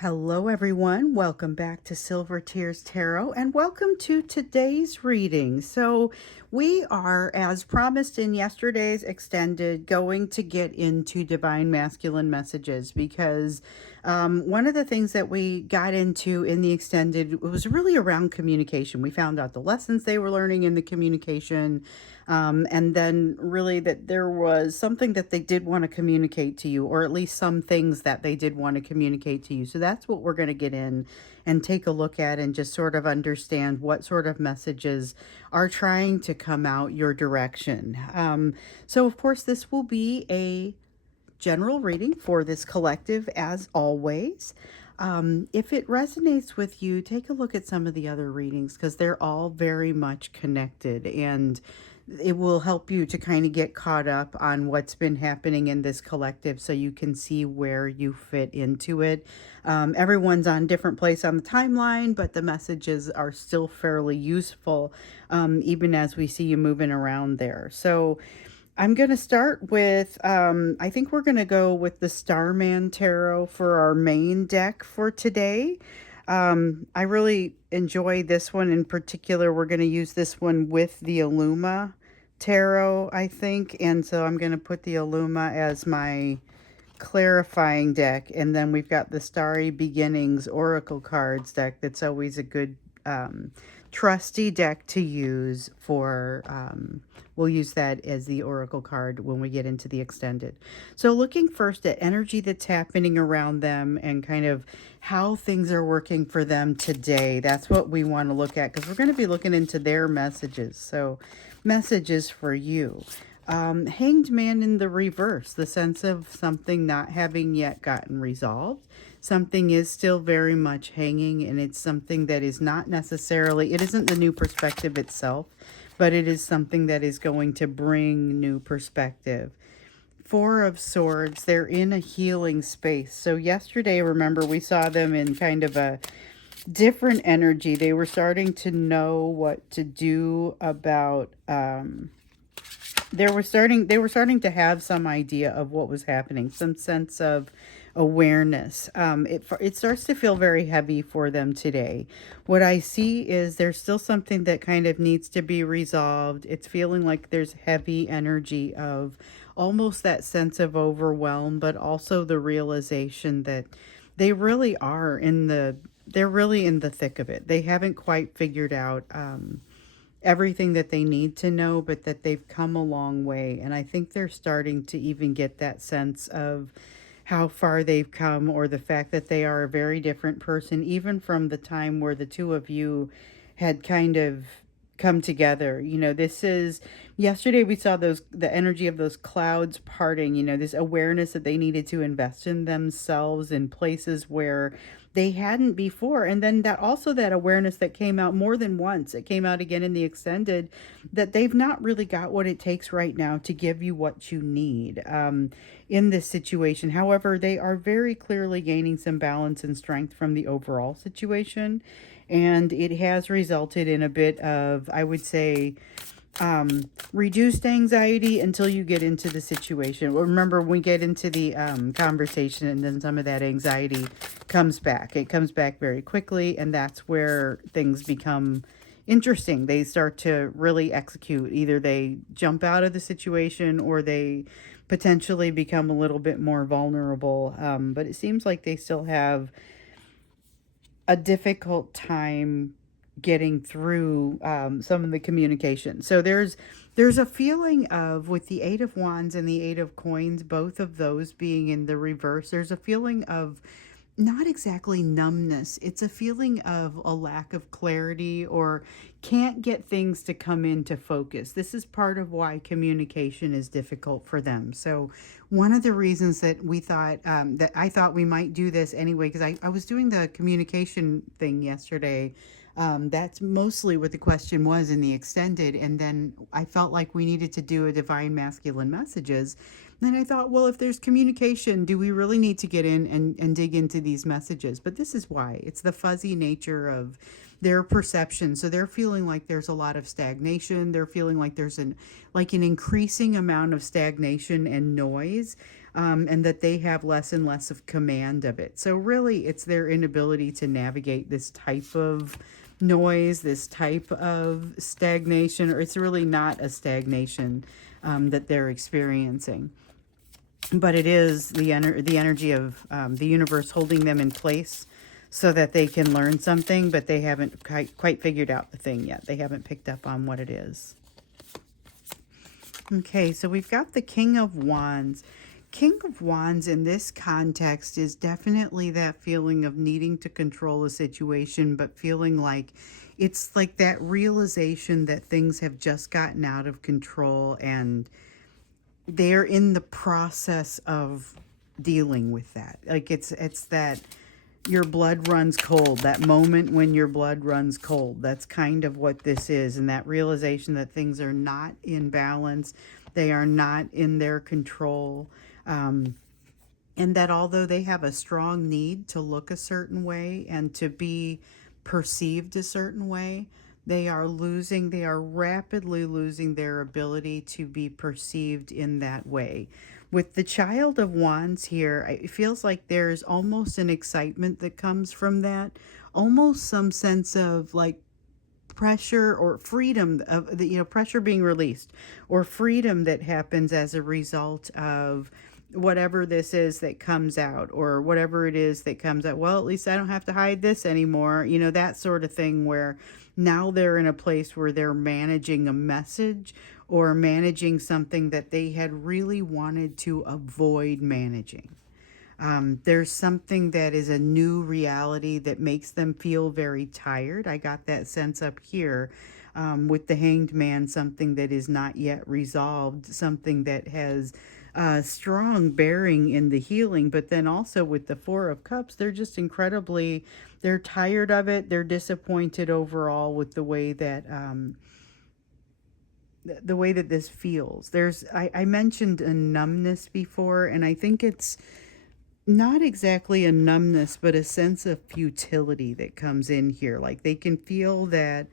Hello, everyone. Welcome back to Silver Tears Tarot and welcome to today's reading. So, we are, as promised in yesterday's extended, going to get into divine masculine messages because one of the things that we got into in the extended was really around communication. We found out the lessons they were learning in the communication. And then really that there was something that they did want to communicate to you, or at least some things that they did want to communicate to you. So that's what we're going to get in and take a look at and just sort of understand what sort of messages are trying to come out your direction. So of course, this will be a general reading for this collective as always. If it resonates with you, take a look at some of the other readings because they're all very much connected, and it will help you to kind of get caught up on what's been happening in this collective so you can see where you fit into it. Everyone's on different place on the timeline, but the messages are still fairly useful, even as we see you moving around there. So I'm going to start with, I think we're going to go with the Starman Tarot for our main deck for today. I really enjoy this one in particular. We're going to use this one with the Illuma Tarot, I think. And so I'm going to put the Illuma as my clarifying deck. And then we've got the Starry Beginnings Oracle cards deck. That's always a good trusty deck to use for, we'll use that as the oracle card when we get into the extended. So looking first at energy that's happening around them and kind of how things are working for them today. That's what we want to look at because we're going to be looking into their messages. So messages for you. Hanged Man in the reverse, the sense of something not having yet gotten resolved. Something is still very much hanging, and it's something that is not necessarily, it isn't the new perspective itself, but it is something that is going to bring new perspective. Four of Swords, they're in a healing space. So yesterday, remember, we saw them in kind of a different energy. They were starting to know what to do about, they were starting to have some idea of what was happening, some sense of awareness. It starts to feel very heavy for them today. What I see is there's still something that kind of needs to be resolved. It's feeling like there's heavy energy of almost that sense of overwhelm, but also the realization that they really are they're really in the thick of it. They haven't quite figured out everything that they need to know, but that they've come a long way. And I think they're starting to even get that sense of how far they've come, or the fact that they are a very different person, even from the time where the two of you had kind of come together. This is, yesterday we saw the energy of those clouds parting, this awareness that they needed to invest in themselves in places where they hadn't before. And then that awareness that came out more than once, it came out again in the extended, that they've not really got what it takes right now to give you what you need in this situation. However, they are very clearly gaining some balance and strength from the overall situation. And it has resulted in a bit of, I would say, reduced anxiety until you get into the situation. Well, remember, we get into the conversation, and then some of that anxiety comes back. It comes back very quickly, and that's where things become interesting. They start to really execute. Either they jump out of the situation, or they potentially become a little bit more vulnerable. But it seems like they still have a difficult time getting through some of the communication. So there's a feeling of, with the Eight of Wands and the Eight of Coins, both of those being in the reverse, there's a feeling of not exactly numbness. It's a feeling of a lack of clarity, or can't get things to come into focus. This is part of why communication is difficult for them. So one of the reasons that we thought, that I thought we might do this anyway, because I was doing the communication thing yesterday. That's mostly what the question was in the extended. And then I felt like we needed to do a divine masculine messages. Then I thought, well, if there's communication, do we really need to get in and dig into these messages? But this is why. It's the fuzzy nature of their perception. So they're feeling like there's a lot of stagnation. They're feeling like there's an increasing amount of stagnation and noise. and that they have less and less of command of it. So really, it's their inability to navigate this type of noise, this type of stagnation, or it's really not a stagnation that they're experiencing. But it is the energy of the universe holding them in place so that they can learn something, but they haven't quite figured out the thing yet. They haven't picked up on what it is. Okay, so we've got the King of Wands. King of Wands in this context is definitely that feeling of needing to control a situation, but feeling like it's like that realization that things have just gotten out of control and they're in the process of dealing with that. Like it's that your blood runs cold, that moment when your blood runs cold. That's kind of what this is. And that realization that things are not in balance, they are not in their control. And that although they have a strong need to look a certain way and to be perceived a certain way, they are rapidly losing their ability to be perceived in that way. With the Child of Wands here, it feels like there's almost an excitement that comes from that, almost some sense of like pressure or freedom of the, pressure being released, or freedom that happens as a result of whatever this is that comes out, or whatever it is that comes out. Well, at least I don't have to hide this anymore. That sort of thing, where now they're in a place where they're managing a message or managing something that they had really wanted to avoid managing. There's something that is a new reality that makes them feel very tired. I got that sense up here with the Hanged Man, something that is not yet resolved, something that has strong bearing in the healing. But then also with the Four of Cups, they're just they're tired of it. They're disappointed overall with the way that this feels. I mentioned a numbness before, and I think it's not exactly a numbness, but a sense of futility that comes in here. Like they can feel that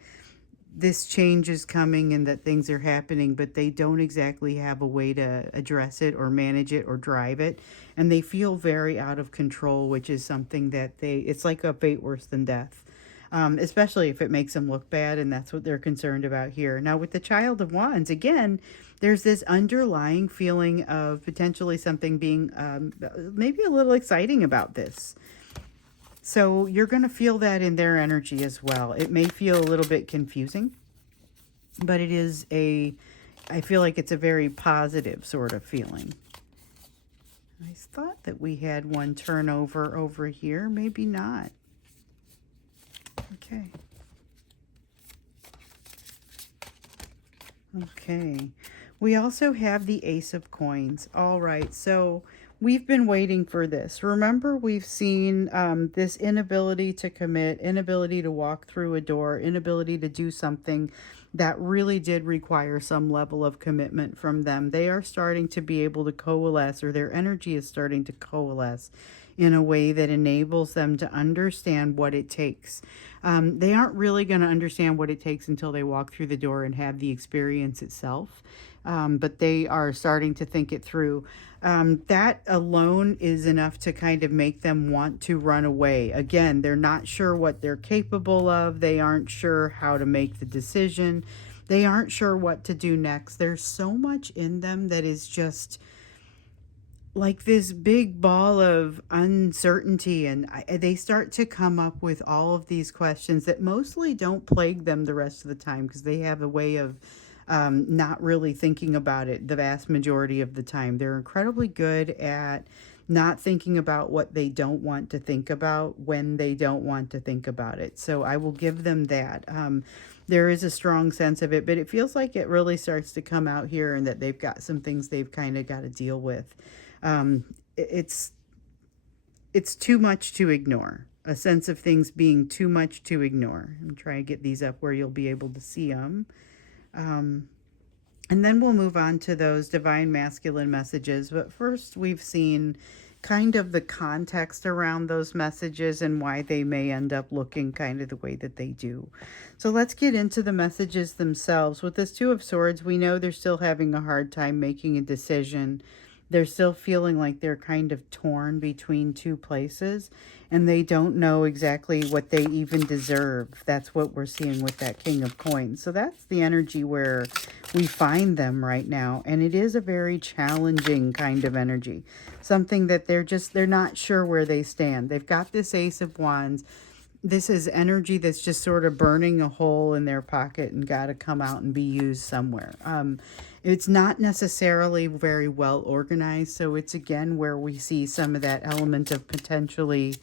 this change is coming and that things are happening, but they don't exactly have a way to address it or manage it or drive it. And they feel very out of control, which is something that it's like a fate worse than death. Especially if it makes them look bad, and that's what they're concerned about here. Now, with the Child of Wands, again, there's this underlying feeling of potentially something being maybe a little exciting about this. So you're going to feel that in their energy as well. It may feel a little bit confusing, but I feel like it's a very positive sort of feeling. I thought that we had one turnover over here. Maybe not. Okay. Okay. We also have the Ace of Coins. All right. So we've been waiting for this. Remember, we've seen this inability to commit, inability to walk through a door, inability to do something that really did require some level of commitment from them. They are starting to be able to coalesce, or their energy is starting to coalesce in a way that enables them to understand what it takes. They aren't really going to understand what it takes until they walk through the door and have the experience itself. But they are starting to think it through. That alone is enough to kind of make them want to run away. Again, they're not sure what they're capable of. They aren't sure how to make the decision. They aren't sure what to do next. There's so much in them that is just like this big ball of uncertainty, and they start to come up with all of these questions that mostly don't plague them the rest of the time, because they have a way of not really thinking about it the vast majority of the time. They're incredibly good at not thinking about what they don't want to think about when they don't want to think about it. So I will give them that. There is a strong sense of it, but it feels like it really starts to come out here, and that they've got some things they've kind of got to deal with. It's too much to ignore. A sense of things being too much to ignore. I'm trying to get these up where you'll be able to see them. And then we'll move on to those divine masculine messages. But first, we've seen kind of the context around those messages and why they may end up looking kind of the way that they do. So let's get into the messages themselves. With this Two of Swords, we know they're still having a hard time making a decision. They're still feeling like they're kind of torn between two places, and they don't know exactly what they even deserve. That's what we're seeing with that King of Coins. So that's the energy where we find them right now. And it is a very challenging kind of energy. Something that they're not sure where they stand. They've got this Ace of Wands. This is energy that's just sort of burning a hole in their pocket and got to come out and be used somewhere. It's not necessarily very well organized, so it's again where we see some of that element of potentially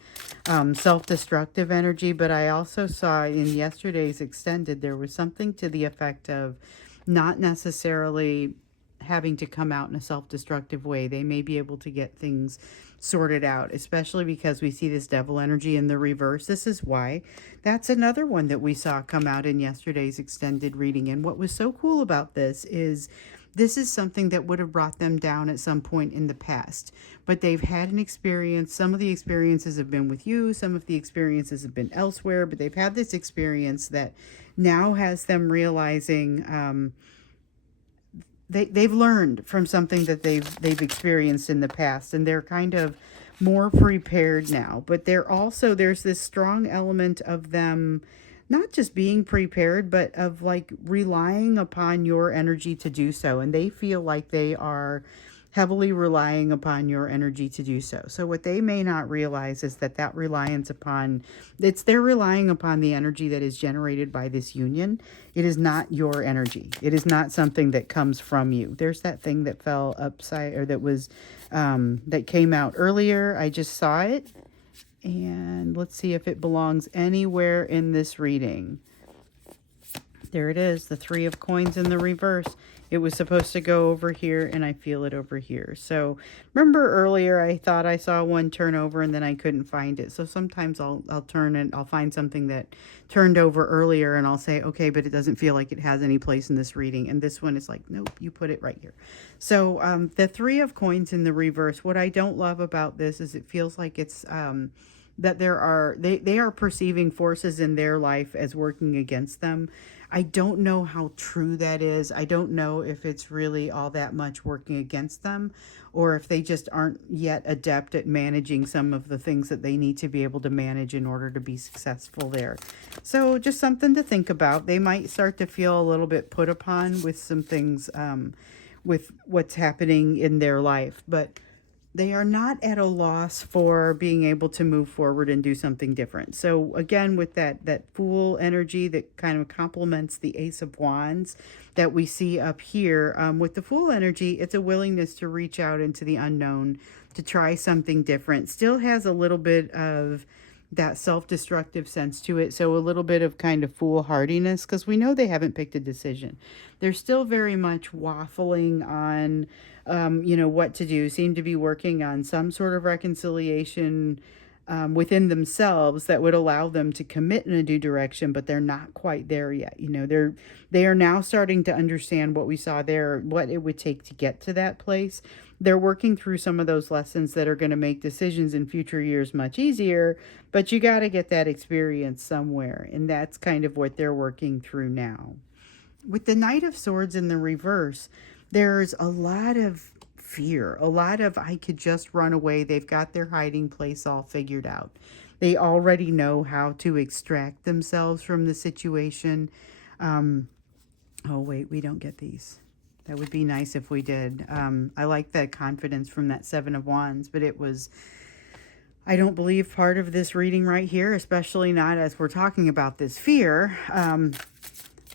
self-destructive energy. But I also saw in yesterday's extended, there was something to the effect of not necessarily having to come out in a self-destructive way. They may be able to get things sorted out, especially because we see this devil energy in the reverse. This is why. That's another one that we saw come out in yesterday's extended reading. And what was so cool about this is something that would have brought them down at some point in the past. But they've had an experience. Some of the experiences have been with you. Some of the experiences have been elsewhere. But they've had this experience that now has them realizing they've learned from something that they've experienced in the past, and they're kind of more prepared now. But there's this strong element of them not just being prepared, but of like relying upon your energy to do so. And they feel like they are heavily relying upon your energy to do so. So what they may not realize is that reliance upon, they're relying upon the energy that is generated by this union. It is not your energy. It is not something that comes from you. There's that thing that fell upside, or that was, that came out earlier. I just saw it. And let's see if it belongs anywhere in this reading. There it is, the Three of Coins in the reverse. It was supposed to go over here, and I feel it over here. So remember earlier I thought I saw one turn over and then I couldn't find it. So sometimes I'll turn and I'll find something that turned over earlier, and I'll say, okay, but it doesn't feel like it has any place in this reading. And this one is like, nope, you put it right here. So the Three of Coins in the reverse, what I don't love about this is it feels like it's that they are perceiving forces in their life as working against them. I don't know how true that is. I don't know if it's really all that much working against them, or if they just aren't yet adept at managing some of the things that they need to be able to manage in order to be successful there. So just something to think about. They might start to feel a little bit put upon with some things, with what's happening in their life, but they are not at a loss for being able to move forward and do something different. So again, with that Fool energy that kind of complements the Ace of Wands that we see up here, with the Fool energy, it's a willingness to reach out into the unknown, to try something different. Still has a little bit of that self-destructive sense to it. So a little bit of kind of foolhardiness, because we know they haven't picked a decision. They're still very much waffling on, what to do, seem to be working on some sort of reconciliation within themselves that would allow them to commit in a new direction, but they're not quite there yet. They are now starting to understand what we saw there, what it would take to get to that place. They're working through some of those lessons that are going to make decisions in future years much easier, but you got to get that experience somewhere, and that's kind of what they're working through now. With the Knight of Swords in the reverse, there's a lot of fear, a lot of I could just run away. They've got their hiding place all figured out. They already know how to extract themselves from the situation. Oh, wait, we don't get these. That would be nice if we did. I like that confidence from that Seven of Wands, but it was, I don't believe, part of this reading right here, especially not as we're talking about this fear.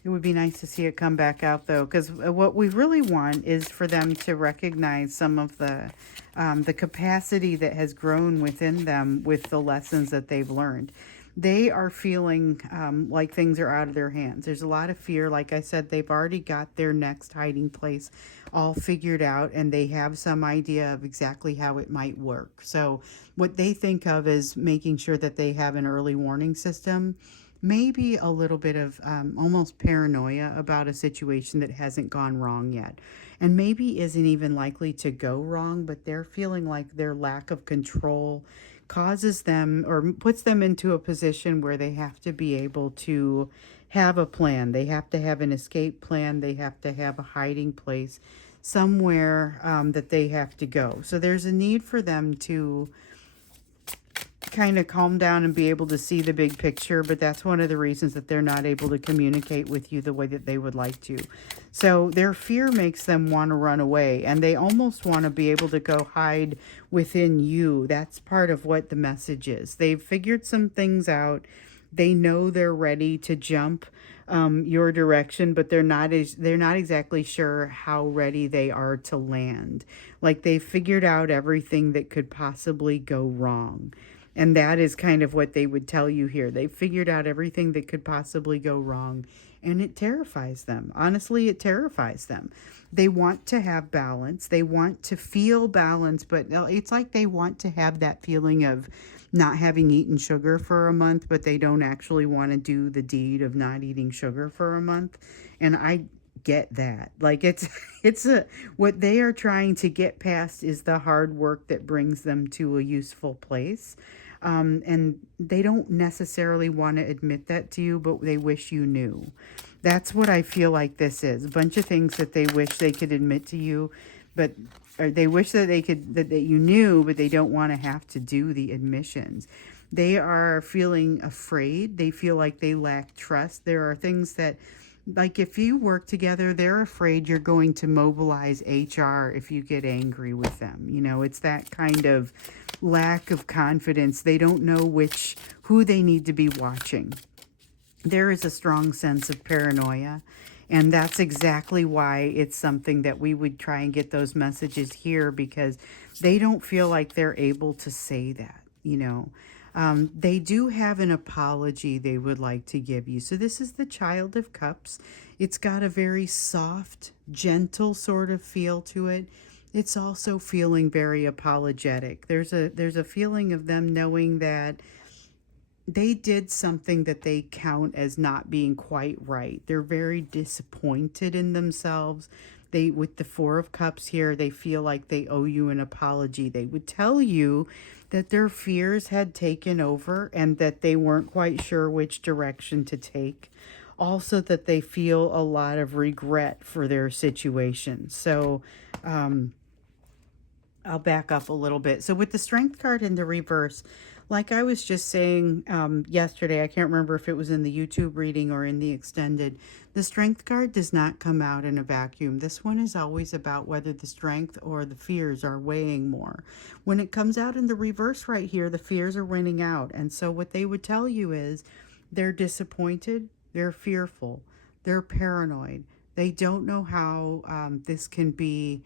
It would be nice to see it come back out, though, because what we really want is for them to recognize some of the capacity that has grown within them with the lessons that they've learned. They are feeling like things are out of their hands. There's a lot of fear. Like I said, they've already got their next hiding place all figured out, and they have some idea of exactly how it might work. So what they think of is making sure that they have an early warning system, maybe a little bit of almost paranoia about a situation that hasn't gone wrong yet, and maybe isn't even likely to go wrong, but they're feeling like their lack of control causes them or puts them into a position where they have to be able to have a plan. They have to have an escape plan. They have to have a hiding place somewhere that they have to go. So there's a need for them to kind of calm down and be able to see the big picture, but that's one of the reasons that they're not able to communicate with you the way that they would like to. So their fear makes them want to run away, and they almost want to be able to go hide within you. That's part of what the message is. They've figured some things out. They know they're ready to jump your direction, but they're not exactly sure how ready they are to land. Like they've figured out everything that could possibly go wrong. And that is kind of what they would tell you here. They figured out everything that could possibly go wrong, and it terrifies them. Honestly, it terrifies them. They want to have balance. They want to feel balance, but it's like they want to have that feeling of not having eaten sugar for a month, but they don't actually want to do the deed of not eating sugar for a month. And I get that. Like it's what they are trying to get past is the hard work that brings them to a useful place. And they don't necessarily want to admit that to you, but they wish you knew. That's what I feel like this is. A bunch of things that they wish they could admit to you, but or they wish that they could that you knew, but they don't want to have to do the admissions. They are feeling afraid. They feel like they lack trust. There are things that, like if you work together, they're afraid you're going to mobilize HR if you get angry with them. You know, it's that kind of lack of confidence. They don't know who they need to be watching. There is a strong sense of paranoia, and that's exactly why it's something that we would try and get those messages here, because they don't feel like they're able to say that, you know. They do have an apology they would like to give you. So this is the Child of Cups. It's got a very soft, gentle sort of feel to it. It's also feeling very apologetic. There's a feeling of them knowing that they did something that they count as not being quite right. They're very disappointed in themselves. They, with the Four of Cups here, they feel like they owe you an apology. They would tell you that their fears had taken over and that they weren't quite sure which direction to take. Also, that they feel a lot of regret for their situation. So, I'll back up a little bit. So with the Strength card in the reverse, like I was just saying yesterday, I can't remember if it was in the YouTube reading or in the extended, the Strength card does not come out in a vacuum. This one is always about whether the strength or the fears are weighing more. When it comes out in the reverse right here, the fears are winning out. And so what they would tell you is they're disappointed, they're fearful, they're paranoid. They don't know how this can be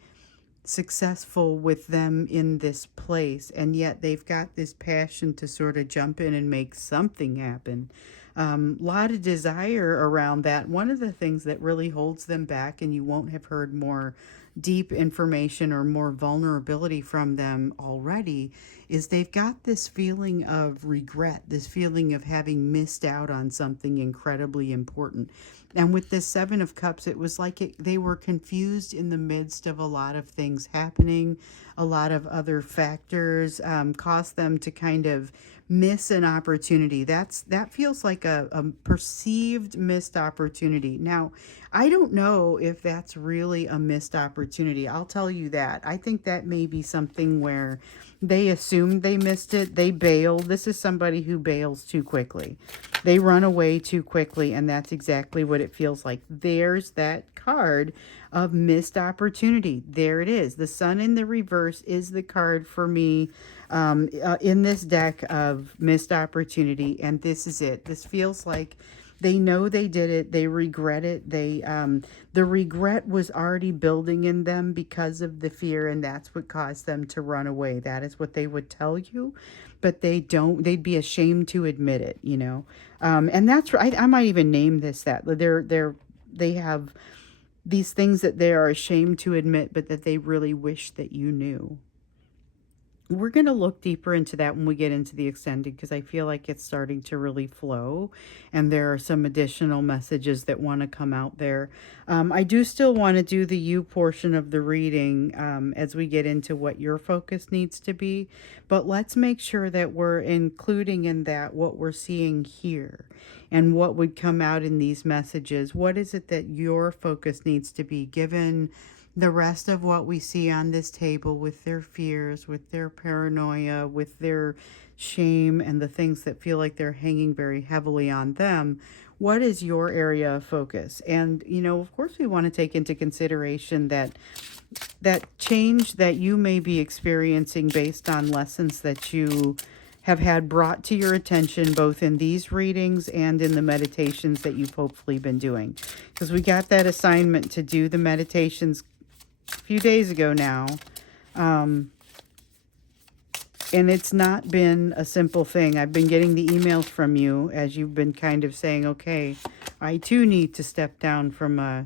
successful with them in this place, and yet they've got this passion to sort of jump in and make something happen. Lot of desire around that. One of the things that really holds them back, and you won't have heard more deep information or more vulnerability from them already, is they've got this feeling of regret, this feeling of having missed out on something incredibly important. And with this Seven of Cups, it was like they were confused in the midst of a lot of things happening. A lot of other factors caused them to kind of miss an opportunity. That feels like a perceived missed opportunity. Now, I don't know if that's really a missed opportunity. I'll tell you that. I think that may be something where they assumed they missed it. They bailed. This is somebody who bails too quickly. They run away too quickly, and that's exactly what it feels like. There's that card of missed opportunity. There it is. The Sun in the reverse is the card for me in this deck of missed opportunity, and this is it. This feels like they know they did it. They regret it. The regret was already building in them because of the fear, and that's what caused them to run away. That is what they would tell you, but they don't. They'd be ashamed to admit it, you know. And that's right. I might even name this that. They have these things that they are ashamed to admit, but that they really wish that you knew. We're going to look deeper into that when we get into the extended, because I feel like it's starting to really flow, and there are some additional messages that want to come out there. I do still want to do the you portion of the reading as we get into what your focus needs to be, but let's make sure that we're including in that what we're seeing here and what would come out in these messages. What is it that your focus needs to be given the rest of what we see on this table with their fears, with their paranoia, with their shame, and the things that feel like they're hanging very heavily on them, what is your area of focus? And, of course, we want to take into consideration that change that you may be experiencing based on lessons that you have had brought to your attention both in these readings and in the meditations that you've hopefully been doing. Because we got that assignment to do the meditations a few days ago now. And it's not been a simple thing. I've been getting the emails from you as you've been kind of saying, okay, I too need to step down from a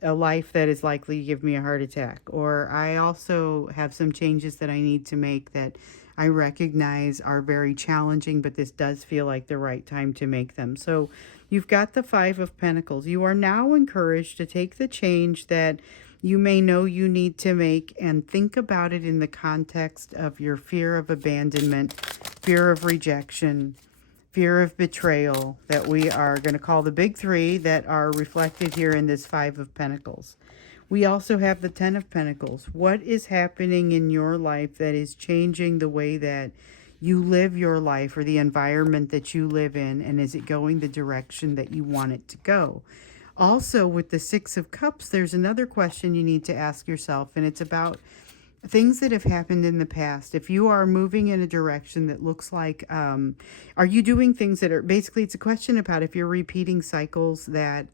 life that is likely to give me a heart attack. Or I also have some changes that I need to make that I recognize are very challenging, but this does feel like the right time to make them. So you've got the Five of Pentacles. You are now encouraged to take the change that you may know you need to make and think about it in the context of your fear of abandonment, fear of rejection, fear of betrayal, that we are going to call the big three that are reflected here in this Five of Pentacles. We also have the Ten of Pentacles. What is happening in your life that is changing the way that you live your life or the environment that you live in, and is it going the direction that you want it to go? Also, with the Six of Cups, there's another question you need to ask yourself, and it's about things that have happened in the past. If you are moving in a direction that looks like, are you doing things that are, basically it's a question about if you're repeating cycles that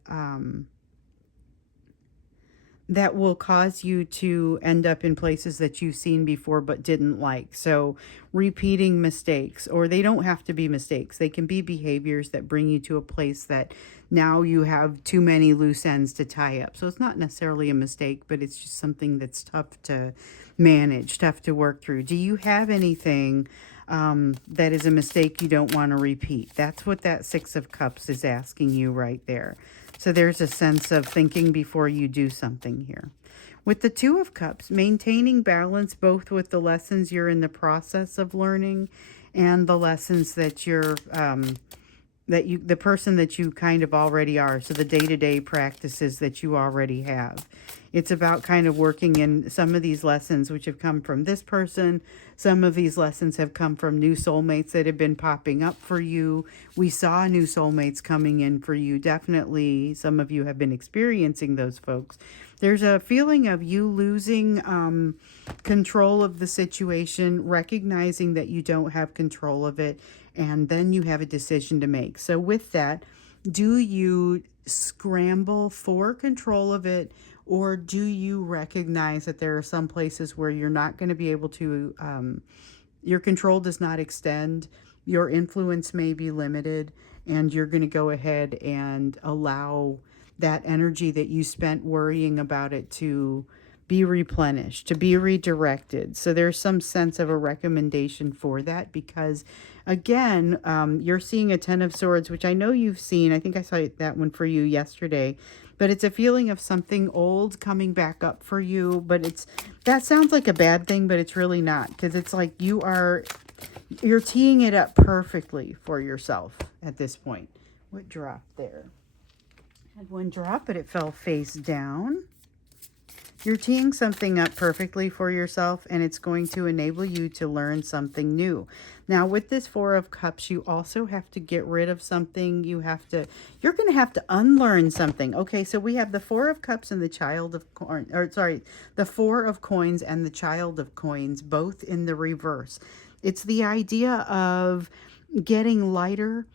will cause you to end up in places that you've seen before but didn't like. So repeating mistakes, or they don't have to be mistakes. They can be behaviors that bring you to a place that now you have too many loose ends to tie up. So it's not necessarily a mistake, but it's just something that's tough to manage, tough to work through. Do you have anything that is a mistake you don't want to repeat? That's what that Six of Cups is asking you right there. So there's a sense of thinking before you do something here. With the Two of Cups, maintaining balance both with the lessons you're in the process of learning and the lessons that you're the person that you kind of already are. So the day-to-day practices that you already have. It's about kind of working in some of these lessons which have come from this person. Some of these lessons have come from new soulmates that have been popping up for you. We saw new soulmates coming in for you. Definitely some of you have been experiencing those folks. There's a feeling of you losing control of the situation, recognizing that you don't have control of it, and then you have a decision to make. So with that, do you scramble for control of it, or do you recognize that there are some places where you're not going to be able to, your control does not extend, your influence may be limited, and you're going to go ahead and allow that energy that you spent worrying about it to be replenished, to be redirected. So there's some sense of a recommendation for that because, again, you're seeing a Ten of Swords, which I know you've seen. I think I saw that one for you yesterday. But it's a feeling of something old coming back up for you. But that sounds like a bad thing, but it's really not. Because it's like you're teeing it up perfectly for yourself at this point. What dropped there? Had one drop, but it fell face down. You're teeing something up perfectly for yourself, and it's going to enable you to learn something new. Now, with this Four of Cups, you also have to get rid of something. You're going to have to unlearn something. Okay, so we have the Four of Cups and the Child of Coins, the Four of Coins and the Child of Coins, both in the reverse. It's the idea of getting lighter,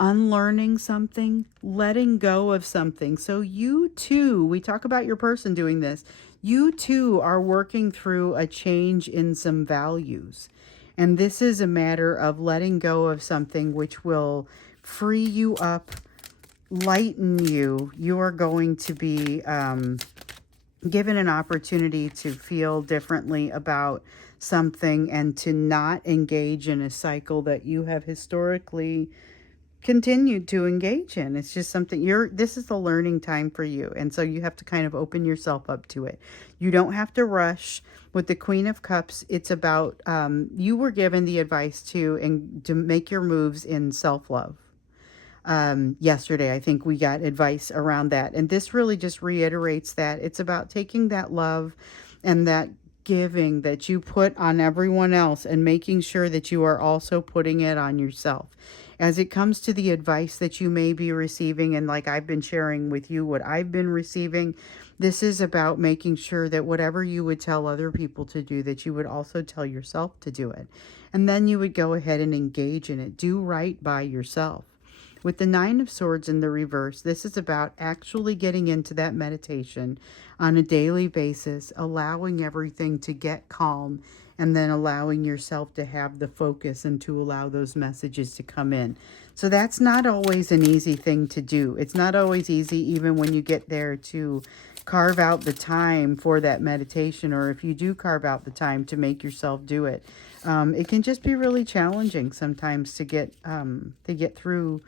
unlearning something, letting go of something. So you too, we talk about your person doing this, you too are working through a change in some values. And this is a matter of letting go of something which will free you up, lighten you. You are going to be given an opportunity to feel differently about something and to not engage in a cycle that you have historically continued to engage in. It's just something this is the learning time for you. And so you have to kind of open yourself up to it. You don't have to rush. With the Queen of Cups, it's about, you were given the advice to make your moves in self-love. yesterday. I think we got advice around that. And this really just reiterates that it's about taking that love and that giving that you put on everyone else and making sure that you are also putting it on yourself. As it comes to the advice that you may be receiving, and like I've been sharing with you what I've been receiving, this is about making sure that whatever you would tell other people to do, that you would also tell yourself to do it. And then you would go ahead and engage in it. Do right by yourself. With the Nine of Swords in the reverse, this is about actually getting into that meditation on a daily basis, allowing everything to get calm, and then allowing yourself to have the focus and to allow those messages to come in. So that's not always an easy thing to do. It's not always easy, even when you get there, to carve out the time for that meditation, or if you do carve out the time to make yourself do it. It can just be really challenging sometimes to get through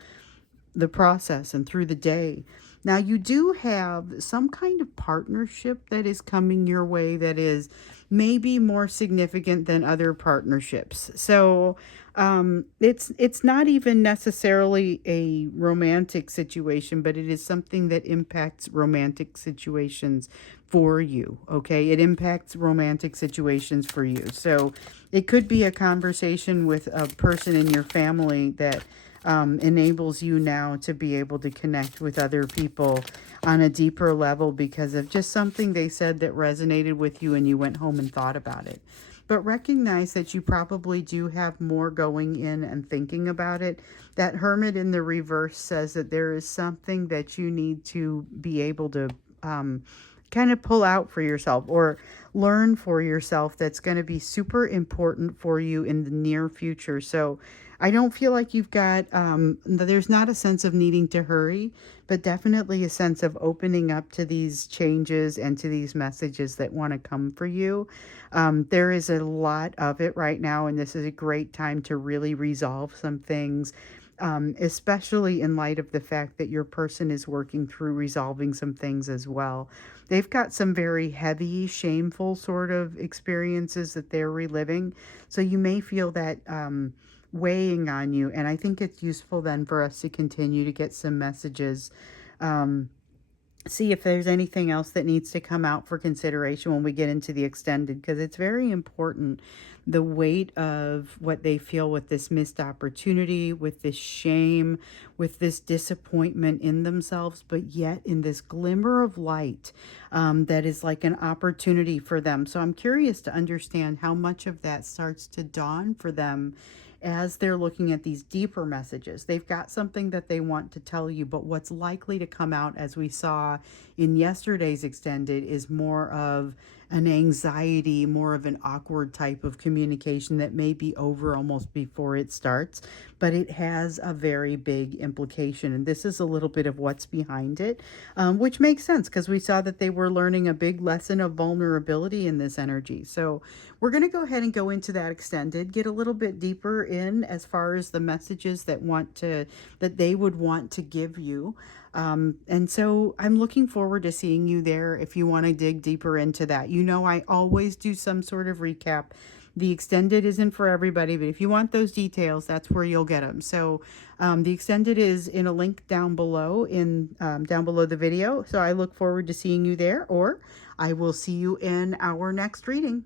the process and through the day. Now, you do have some kind of partnership that is coming your way that is maybe more significant than other partnerships. So, it's not even necessarily a romantic situation, but it is something that impacts romantic situations for you. Okay, it impacts romantic situations for you. So, it could be a conversation with a person in your family that enables you now to be able to connect with other people on a deeper level because of just something they said that resonated with you and you went home and thought about it. But recognize that you probably do have more going in and thinking about it. That Hermit in the reverse says that there is something that you need to be able to kind of pull out for yourself or learn for yourself that's going to be super important for you in the near future. So I don't feel like you've got, there's not a sense of needing to hurry, but definitely a sense of opening up to these changes and to these messages that want to come for you. There is a lot of it right now, and this is a great time to really resolve some things. Especially in light of the fact that your person is working through resolving some things as well. They've got some very heavy, shameful sort of experiences that they're reliving. So you may feel that weighing on you. And I think it's useful then for us to continue to get some messages. See if there's anything else that needs to come out for consideration when we get into the extended, because it's very important, the weight of what they feel with this missed opportunity, with this shame, with this disappointment in themselves, but yet in this glimmer of light that is like an opportunity for them. So I'm curious to understand how much of that starts to dawn for them as they're looking at these deeper messages. They've got something that they want to tell you, but what's likely to come out, as we saw in yesterday's extended, is more of an anxiety, more of an awkward type of communication that may be over almost before it starts, but it has a very big implication. And this is a little bit of what's behind it, which makes sense because we saw that they were learning a big lesson of vulnerability in this energy. So we're going to go ahead and go into that extended, get a little bit deeper in as far as the messages that they would want to give you. And so I'm looking forward to seeing you there if you want to dig deeper into that. You know, I always do some sort of recap. The extended isn't for everybody, but if you want those details, that's where you'll get them. So the extended is in a link down below down below the video. So I look forward to seeing you there, or I will see you in our next reading.